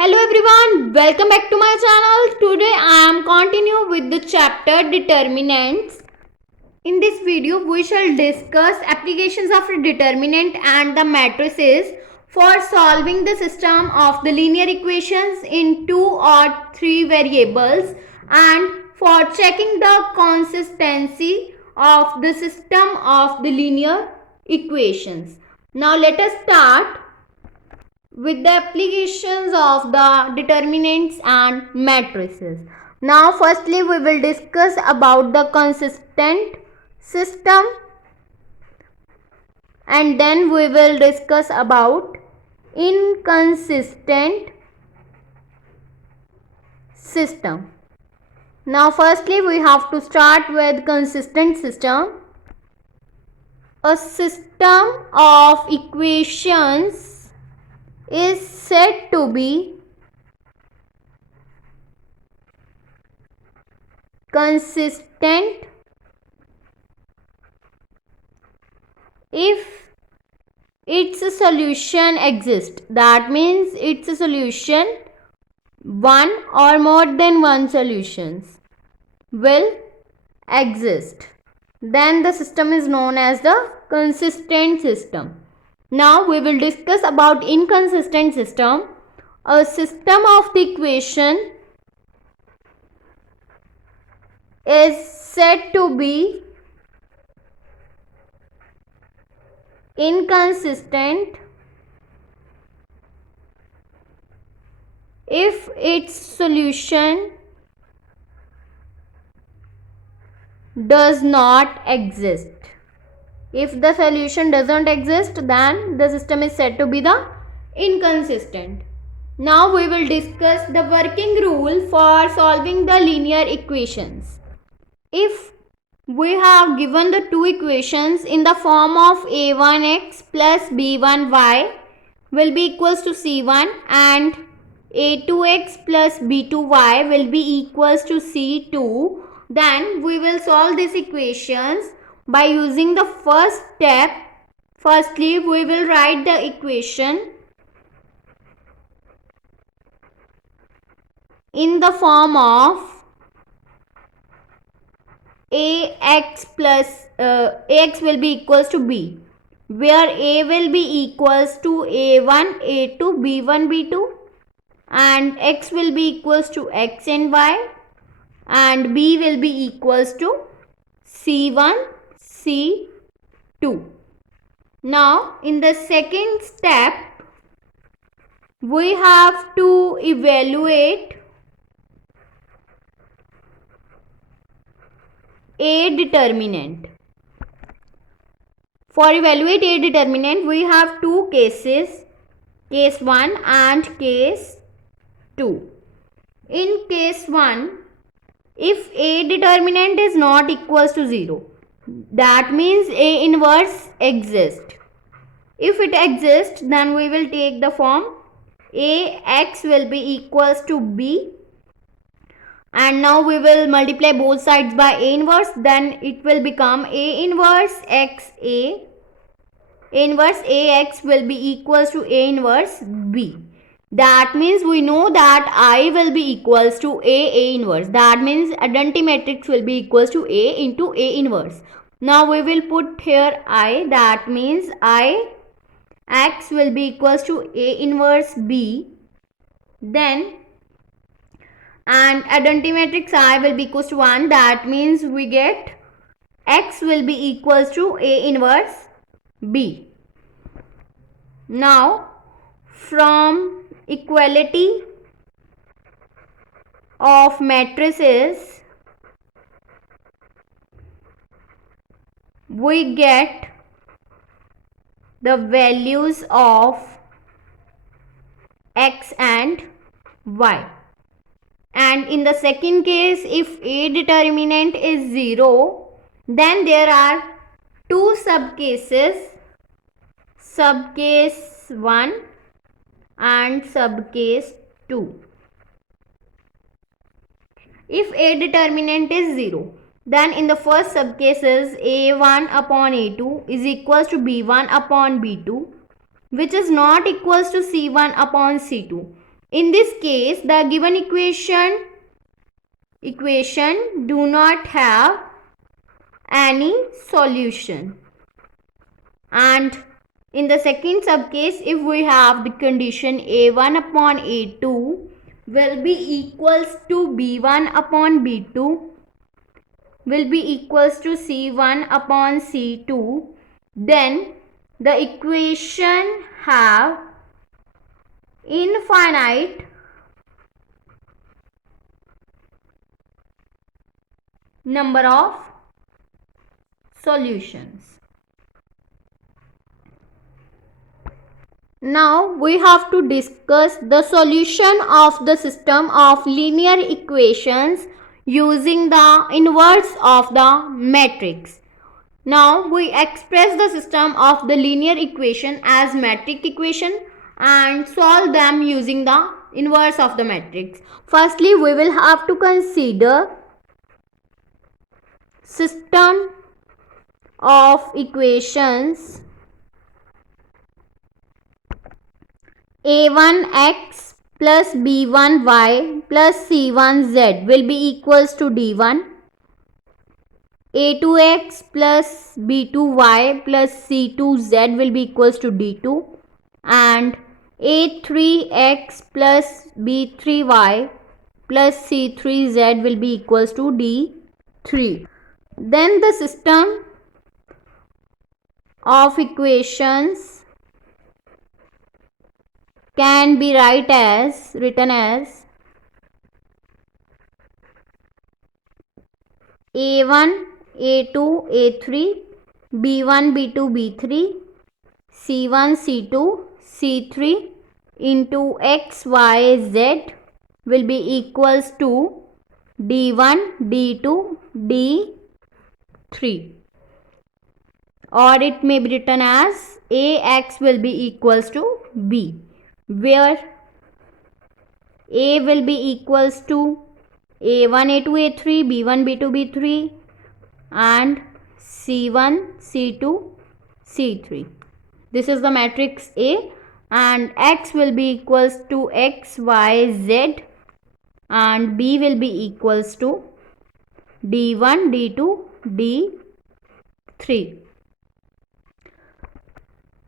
Hello everyone, welcome back to my channel. Today I am continue with the chapter Determinants. In this video we shall discuss applications of determinant and the matrices for solving the system of the linear equations in 2 or 3 variables and for checking the consistency of the system of the linear equations. Now let us start with the applications of the determinants and matrices. Now firstly we will discuss about the consistent system and then we will discuss about inconsistent system. Now firstly we have to start with consistent system. A system of equations is said to be consistent if its solution exists. That means its solution, one or more than one solutions will exist. Then the system is known as the consistent system. Now we will discuss about inconsistent system. A system of the equation is said to be inconsistent if its solution does not exist. If the solution doesn't exist, then the system is said to be the inconsistent. Now we will discuss the working rule for solving the linear equations. If we have given the two equations in the form of a1x plus b1y will be equals to c1 and a2x plus b2y will be equals to c2, then we will solve these equations by using the first step. Firstly, we will write the equation in the form of ax will be equals to b, where a will be equals to a1, a2, b1, b2 and x will be equals to x and y and b will be equals to c1, c2. Now in the second step we have to evaluate a determinant. For evaluate a determinant we have two cases, case 1 and case 2. In case 1, if a determinant is not equals to 0, that means a inverse exists. If it exists, then we will take the form ax will be equals to b, and now we will multiply both sides by a inverse, then it will become a inverse x a inverse ax will be equals to a inverse b. That means we know that I will be equals to a inverse. That means identity matrix will be equals to a into a inverse. Now we will put here I, that means I x will be equals to a inverse b, then and identity matrix I will be equals to 1, that means we get x will be equals to a inverse b. Now from equality of matrices we get the values of x and y. And in the second case, if a determinant is 0, then there are two subcases, subcase 1 and subcase 2. If a determinant is 0, then in the first subcases a1 upon a2 is equals to b1 upon b2, which is not equals to c1 upon c2. In this case, the given equation do not have any solution. And in the second subcase, if we have the condition a1 upon a2 will be equals to b1 upon b2 will be equals to c1 upon c2, then the equation have infinite number of solutions. Now we have to discuss the solution of the system of linear equations using the inverse of the matrix. Now we express the system of the linear equation as matrix equation and solve them using the inverse of the matrix. Firstly, we will have to consider system of equations a1x plus b1y plus c1z will be equals to d1. a2x plus b2y plus c2z will be equals to d2, and a3x plus b3y plus c3z will be equals to d3. Then the system of equations can be written as a1 a2 a3 b1 b2 b3 c1 c2 c3 into x y z will be equals to d1 d2 d3, or it may be written as ax will be equals to b, where a will be equals to a1 a2 a3 b1 b2 b3 and c1 c2 c3. This is the matrix A, and x will be equals to x y z and b will be equals to d1 d2 d3.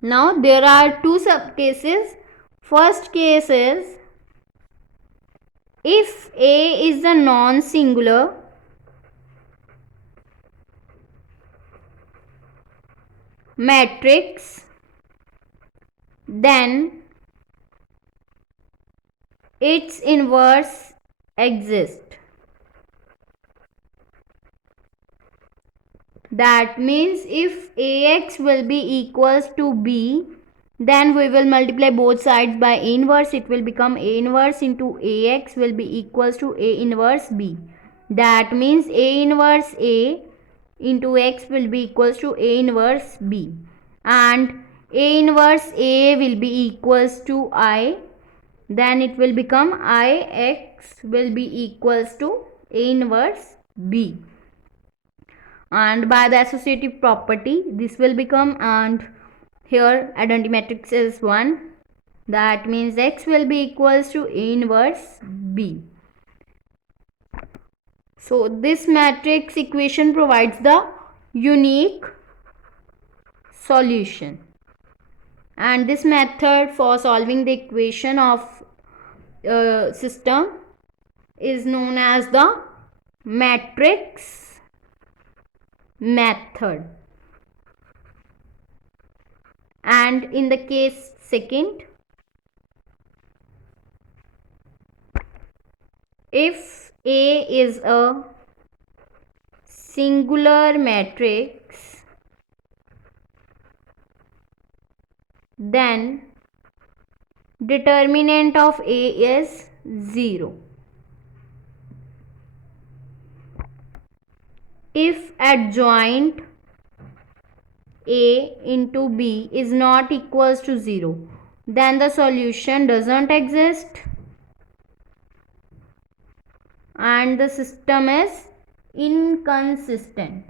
Now there are two subcases. First case is if A is a non-singular matrix, then its inverse exists. That means if Ax will be equals to B, then we will multiply both sides by A inverse. It will become A inverse into Ax will be equals to A inverse B. That means A inverse A into x will be equals to A inverse B, and A inverse A will be equals to I. Then it will become Ix will be equals to A inverse B. And by the associative property this will become, and here identity matrix is 1, that means x will be equals to A inverse B. So this matrix equation provides the unique solution, and this method for solving the equation of system is known as the matrix method. And in the case second, if A is a singular matrix, then determinant of A is 0. If adjoint A into B is not equals to 0, then the solution doesn't exist and the system is inconsistent.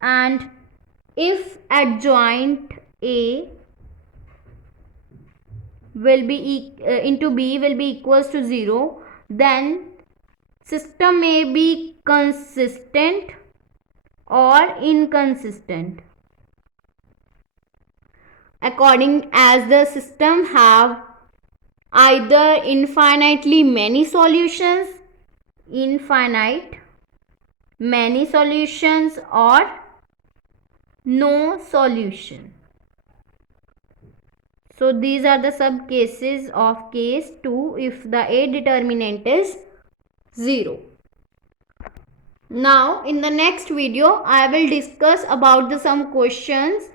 And if adjoint A will be into B will be equals to 0, then system may be consistent or inconsistent according as the system have either infinitely many solutions, or no solution. So these are the sub cases of case 2 if the A determinant is 0. Now in the next video I will discuss about some questions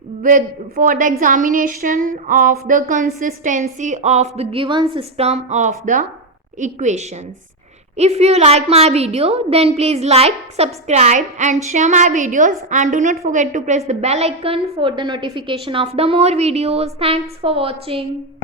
for the examination of the consistency of the given system of the equations. If you like my video, then please like, subscribe and share my videos, and do not forget to press the bell icon for the notification of the more videos. Thanks for watching.